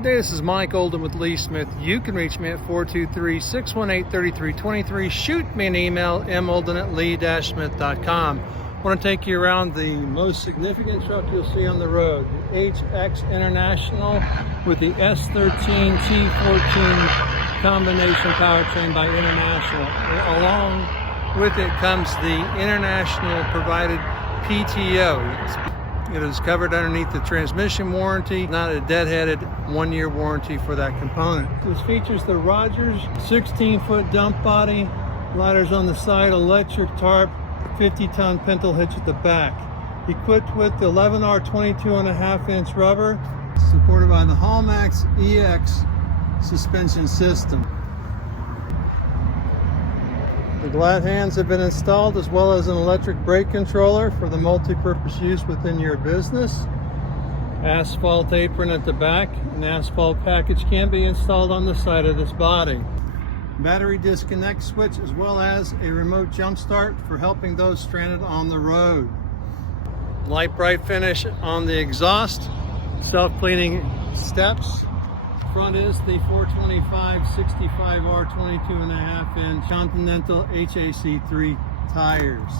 Hey, this is Mike Olden with Lee-Smith. You can reach me at 423-618-3323. Shoot me an email, molden@lee-smith.com. I want to take you around the most significant truck you'll see on the road, the HX International with the S13 T14 combination powertrain by International. Along with it comes the International provided PTO. It is covered underneath the transmission warranty, not a deadheaded 1-year warranty for that component. This features the Rogers 16-foot dump body, ladders on the side, electric tarp, 50-ton pintle hitch at the back. Equipped with the 11R 22.5-inch rubber, supported by the HAULMAAX EX suspension system. The glad hands have been installed, as well as an electric brake controller for the multi-purpose use within your business. Asphalt apron at the back. An asphalt package can be installed on the side of this body. Battery disconnect switch, as well as a remote jump start for helping those stranded on the road. Light bright finish on the exhaust. Self-cleaning steps. Front is the 425 65R 22.5-inch Continental HAC3 tires.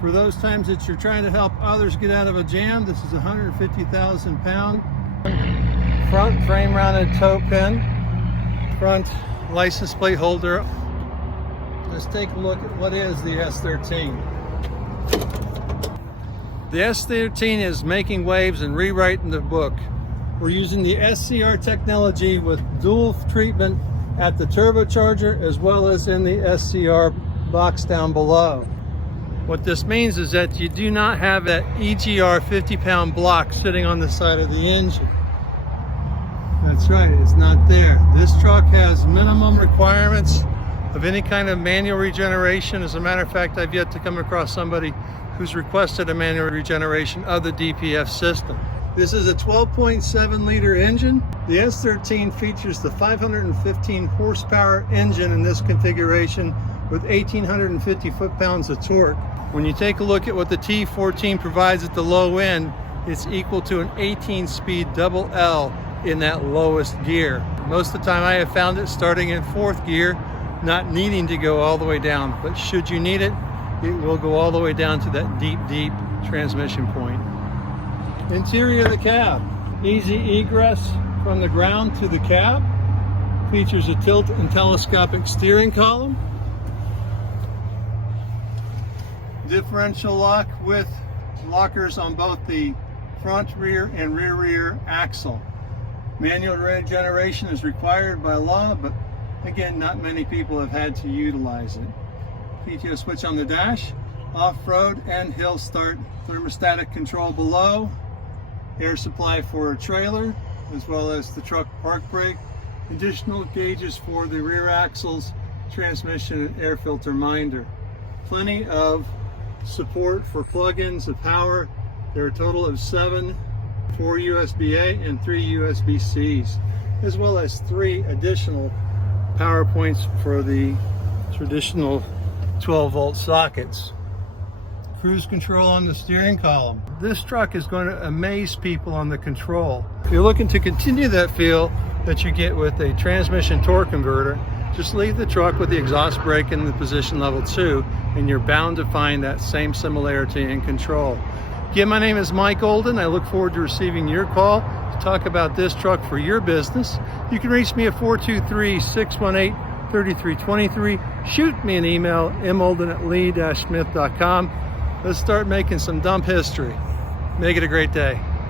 For those times that you're trying to help others get out of a jam, this is a 150,000 pound front frame mounted toe pin, front license plate holder. Let's take a look at what is the S13. The S13 is making waves and rewriting the book. We're using the SCR technology with dual treatment at the turbocharger as well as in the SCR box down below. What this means is that you do not have that EGR 50-pound block sitting on the side of the engine. That's right, it's not there. This truck has minimum requirements of any kind of manual regeneration. As a matter of fact, I've yet to come across somebody who's requested a manual regeneration of the DPF system. This is a 12.7 liter engine. The S13 features the 515 horsepower engine in this configuration with 1,850 foot-pounds of torque. When you take a look at what the T14 provides at the low end, it's equal to an 18-speed double L in that lowest gear. Most of the time I have found it starting in 4th gear, not needing to go all the way down. But should you need it, it will go all the way down to that deep transmission point. Interior of the cab, easy egress from the ground to the cab. Features a tilt and telescopic steering column. Differential lock with lockers on both the front rear and rear axle. Manual regeneration is required by law, but again, not many people have had to utilize it. PTO switch on the dash, off-road and hill start, thermostatic control below. Air supply for a trailer, as well as the truck park brake. Additional gauges for the rear axles, transmission and air filter minder. Plenty of support for plug-ins of power. There are a total of 7, 4 USB-A and 3 USB-Cs, as well as 3 additional power points for the traditional 12-volt sockets. Cruise control on the steering column. This truck is going to amaze people on the control. If you're looking to continue that feel that you get with a transmission torque converter, just leave the truck with the exhaust brake in the position level 2 and you're bound to find that same similarity in control. Again, my name is Mike Olden. I look forward to receiving your call to talk about this truck for your business. You can reach me at 423-618-3323. Shoot me an email, molden@lee-smith.com. Let's start making some dump history. Make it a great day.